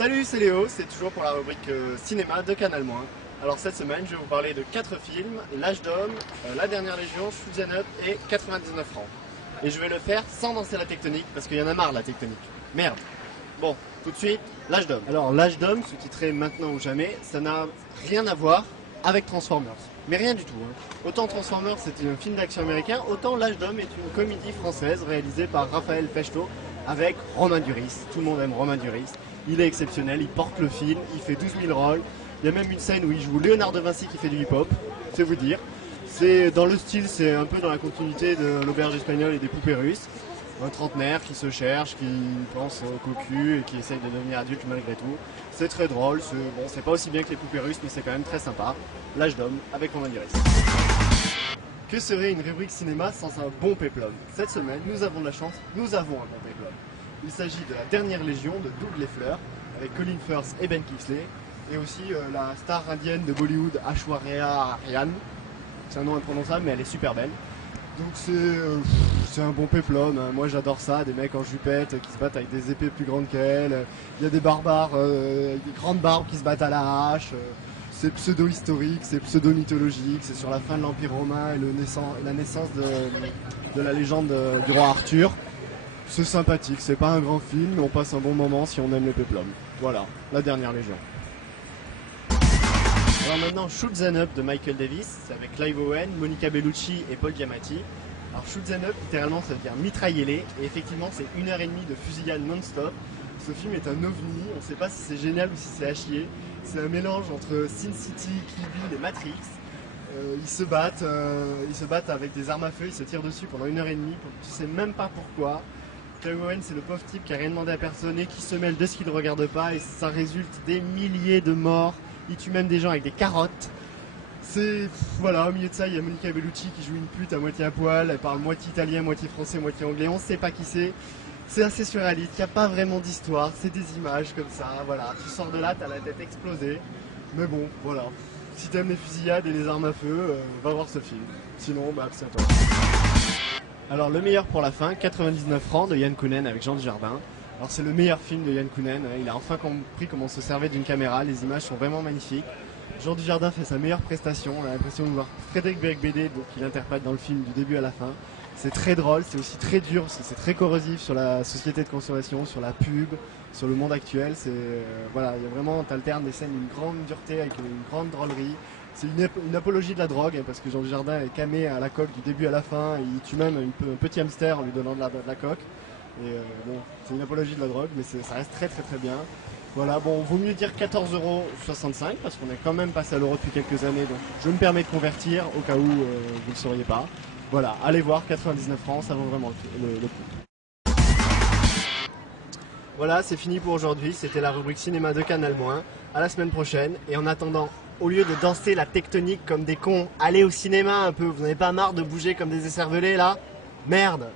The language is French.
Salut, c'est Léo, c'est toujours pour la rubrique cinéma de Canal-. Alors cette semaine, je vais vous parler de 4 films, L'Âge d'Homme, La Dernière Légion, Shoot 'em Up et 99 francs. Et je vais le faire sans danser la tectonique, parce qu'il y en a marre la tectonique. Merde. Bon, tout de suite, L'Âge d'Homme. Alors L'Âge d'Homme, sous-titré Maintenant ou Jamais, ça n'a rien à voir avec Transformers. Mais rien du tout. Autant Transformers c'est un film d'action américain, autant L'Âge d'Homme est une comédie française réalisée par Raphaël Pechtot avec Romain Duris. Tout le monde aime Romain Duris. Il est exceptionnel, il porte le film, il fait 12 000 rôles. Il y a même une scène où il joue Léonard de Vinci qui fait du hip-hop, c'est vous dire. C'est dans le style, c'est un peu dans la continuité de l'auberge espagnole et des poupées russes. Un trentenaire qui se cherche, qui pense au cocu et qui essaye de devenir adulte malgré tout. C'est très drôle, c'est pas aussi bien que les poupées russes, mais c'est quand même très sympa. L'Âge d'Homme avec Romain Duris. Que serait une rubrique cinéma sans un bon péplum? Cette semaine, nous avons de la chance, nous avons un bon péplum. Il s'agit de La Dernière Légion de Doug Lefleur, avec Colin Firth et Ben Kingsley, et aussi la star indienne de Bollywood, Aishwarya Rai. C'est un nom imprononçable, mais elle est super belle. Donc c'est un bon péplum, hein. Moi j'adore ça, des mecs en jupette qui se battent avec des épées plus grandes qu'elles. Il y a des barbares avec des grandes barbes qui se battent à la hache. C'est pseudo-historique, c'est pseudo-mythologique, c'est sur la fin de l'Empire romain et la naissance de la légende du roi Arthur. C'est sympathique, c'est pas un grand film, mais on passe un bon moment si on aime les péplums. Voilà, La Dernière Légion. Alors maintenant, Shoot 'em Up de Michael Davis, c'est avec Clive Owen, Monica Bellucci et Paul Giamatti. Alors Shoot 'em Up, littéralement, ça veut dire mitraillez-les, et effectivement, c'est 1h30 de fusillade non-stop. Ce film est un ovni, on sait pas si c'est génial ou si c'est à chier. C'est un mélange entre Sin City, Kill Bill et Matrix. Ils se battent avec des armes à feu, ils se tirent dessus pendant 1h30, tu sais même pas pourquoi. Clive Owen, c'est le pauvre type qui a rien demandé à personne et qui se mêle de ce qu'il ne regarde pas, et ça résulte des milliers de morts. Il tue même des gens avec des carottes. Voilà, au milieu de ça, il y a Monica Bellucci qui joue une pute à moitié à poil, elle parle moitié italien, moitié français, moitié anglais, on sait pas qui c'est. C'est assez surréaliste, il n'y a pas vraiment d'histoire, c'est des images comme ça, voilà. Tu sors de là, t'as la tête explosée. Mais bon, voilà. Si t'aimes les fusillades et les armes à feu, va voir ce film. Sinon, bah, c'est à toi. Alors le meilleur pour la fin, 99 francs de Yann Kounen avec Jean Dujardin. Alors c'est le meilleur film de Yann Kounen, il a enfin compris comment se servir d'une caméra, les images sont vraiment magnifiques. Jean Dujardin fait sa meilleure prestation, on a l'impression de voir Frédéric Becbédé qu'il interprète dans le film du début à la fin. C'est très drôle, c'est aussi très dur, c'est très corrosif sur la société de consommation, sur la pub, sur le monde actuel. Voilà, il y a vraiment, t'alternes des scènes d'une grande dureté avec une grande drôlerie. C'est une apologie de la drogue, hein, parce que Jean Dujardin est camé à la coque du début à la fin, et il tue même un petit hamster en lui donnant de la coque. Et bon, c'est une apologie de la drogue, mais ça reste très très très bien. Voilà, bon, vaut mieux dire 14,65 € parce qu'on est quand même passé à l'euro depuis quelques années, donc je me permets de convertir au cas où vous ne le sauriez pas. Voilà, allez voir, 99 francs, ça vaut vraiment le coup. Voilà, c'est fini pour aujourd'hui, c'était la rubrique cinéma de Canal-. À la semaine prochaine, et en attendant, au lieu de danser la tectonique comme des cons, allez au cinéma un peu, vous n'avez pas marre de bouger comme des écervelés là? Merde!